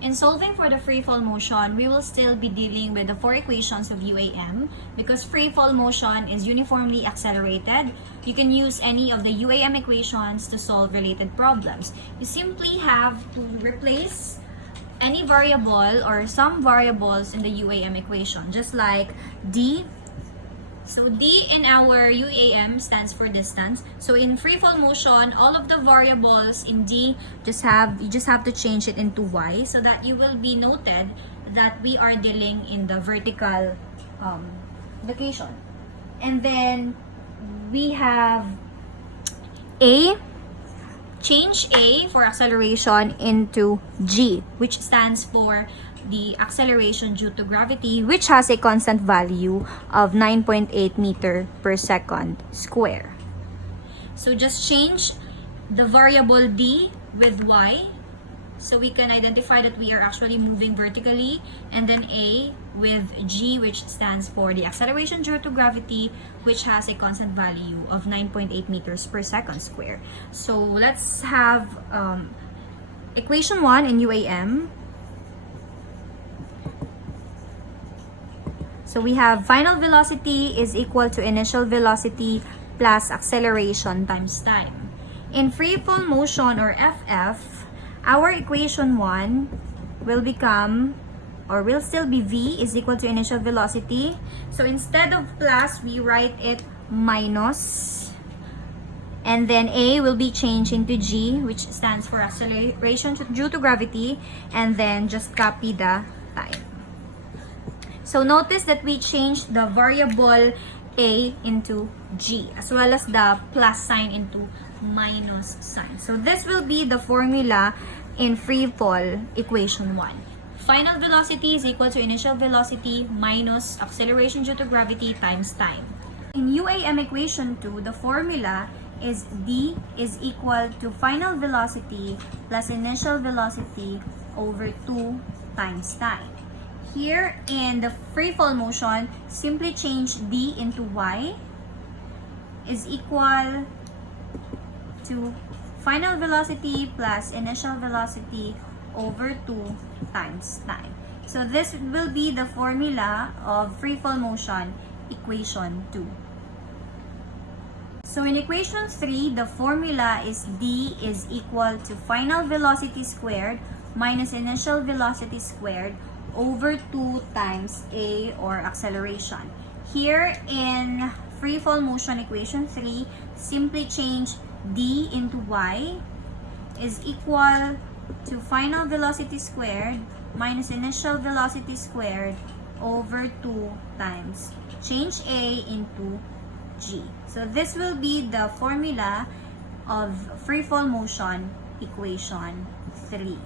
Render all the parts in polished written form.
In solving for the free fall motion, we will still be dealing with the four equations of UAM. Because free fall motion is uniformly accelerated, you can use any of the UAM equations to solve related problems. You simply have to replace any variable or some variables in the UAM equation, just like d. So d in our UAM stands for distance. So in free fall motion, all of the variables in d you just have to change it into y, so that you will be noted that we are dealing in the vertical location. And then we have a. Change a for acceleration into g, which stands for the acceleration due to gravity, which has a constant value of 9.8 meter per second square. So just change the variable d with y, so we can identify that we are actually moving vertically, and then a with g, which stands for the acceleration due to gravity, which has a constant value of 9.8 meters per second square. So let's have equation 1 in UAM. So we have final velocity is equal to initial velocity plus acceleration times time. In free fall motion, or FF, our equation 1 will become, or will still be v is equal to initial velocity. So instead of plus, we write it minus. And then a will be changed into g, which stands for acceleration due to gravity. And then just copy the time. So notice that we changed the variable a into g, as well as the plus sign into minus sign. So this will be the formula in free fall equation 1. Final velocity is equal to initial velocity minus acceleration due to gravity times time. In UAM equation 2, the formula is d is equal to final velocity plus initial velocity over 2 times time. Here in the free fall motion, simply change d into y is equal to final velocity plus initial velocity over 2 times time. So this will be the formula of free fall motion equation 2. So in equation 3, the formula is d is equal to final velocity squared minus initial velocity squared over 2 times a, or acceleration. Here in free fall motion equation 3, simply change d into y is equal to final velocity squared minus initial velocity squared over 2 times change a into g. So this will be the formula of free fall motion equation 3.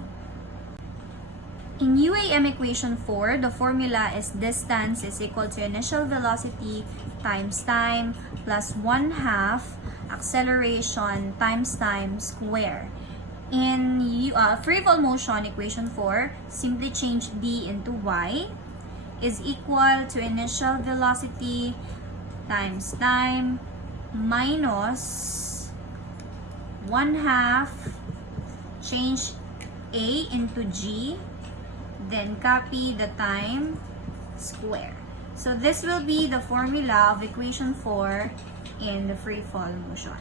In UAM equation 4, the formula is distance is equal to initial velocity times time plus 1/2 acceleration times time square. In free fall motion equation 4, simply change d into y is equal to initial velocity times time minus 1/2 change a into g, then copy the time square. So this will be the formula of equation 4 in the free fall motion.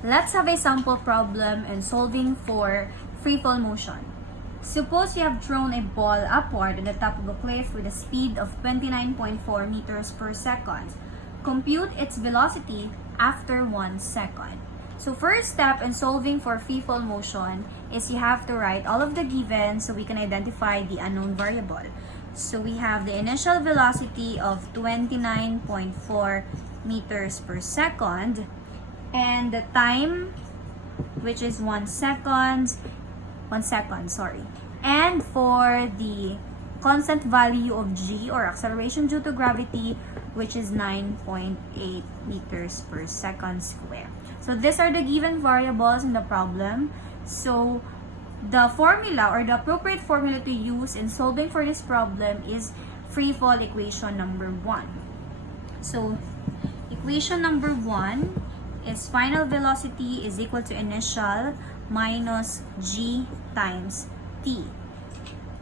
Let's have a sample problem in solving for free fall motion. Suppose you have thrown a ball upward on the top of a cliff with a speed of 29.4 meters per second. Compute its velocity after 1 second. So first step in solving for free fall motion is you have to write all of the given so we can identify the unknown variable. So we have the initial velocity of 29.4 meters per second and the time, which is 1 second, and for the constant value of g, or acceleration due to gravity, which is 9.8 meters per second square. So these are the given variables in the problem. So the formula, or the appropriate formula to use in solving for this problem, is free fall equation number 1. So equation number 1 is final velocity is equal to initial minus g times t.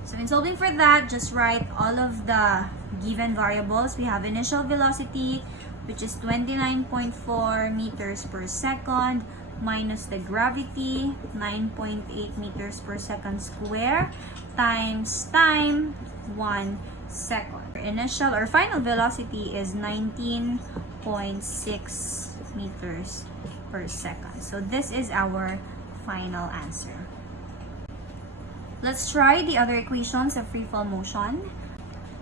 So in solving for that, just write all of the given variables. We have initial velocity, which is 29.4 meters per second, minus the gravity, 9.8 meters per second square, times time, 1 second. Initial or final velocity is 19.6 meters per second. So this is our final answer. Let's try the other equations of free fall motion.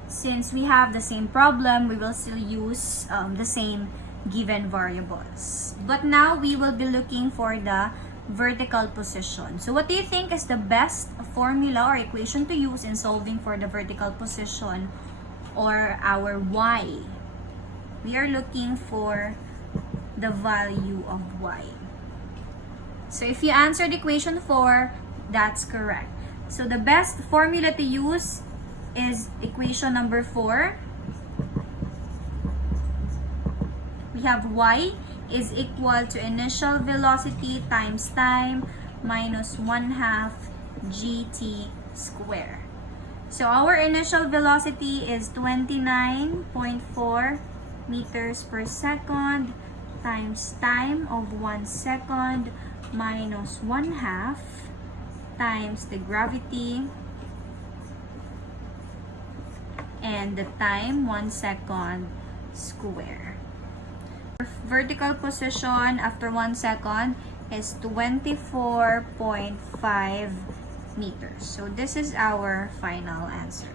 Since we have the same problem, we will still use the same given variables. But now we will be looking for the vertical position. So what do you think is the best formula or equation to use in solving for the vertical position or our y? We are looking for the value of y. So if you answered equation 4, that's correct. So the best formula to use is equation number 4. We have y is equal to initial velocity times time minus 1/2 gt square. So our initial velocity is 29.4 meters per second times time of 1 second minus 1/2 times the gravity and the time 1 second square. Vertical position after 1 second is 24.5 meters. So this is our final answer.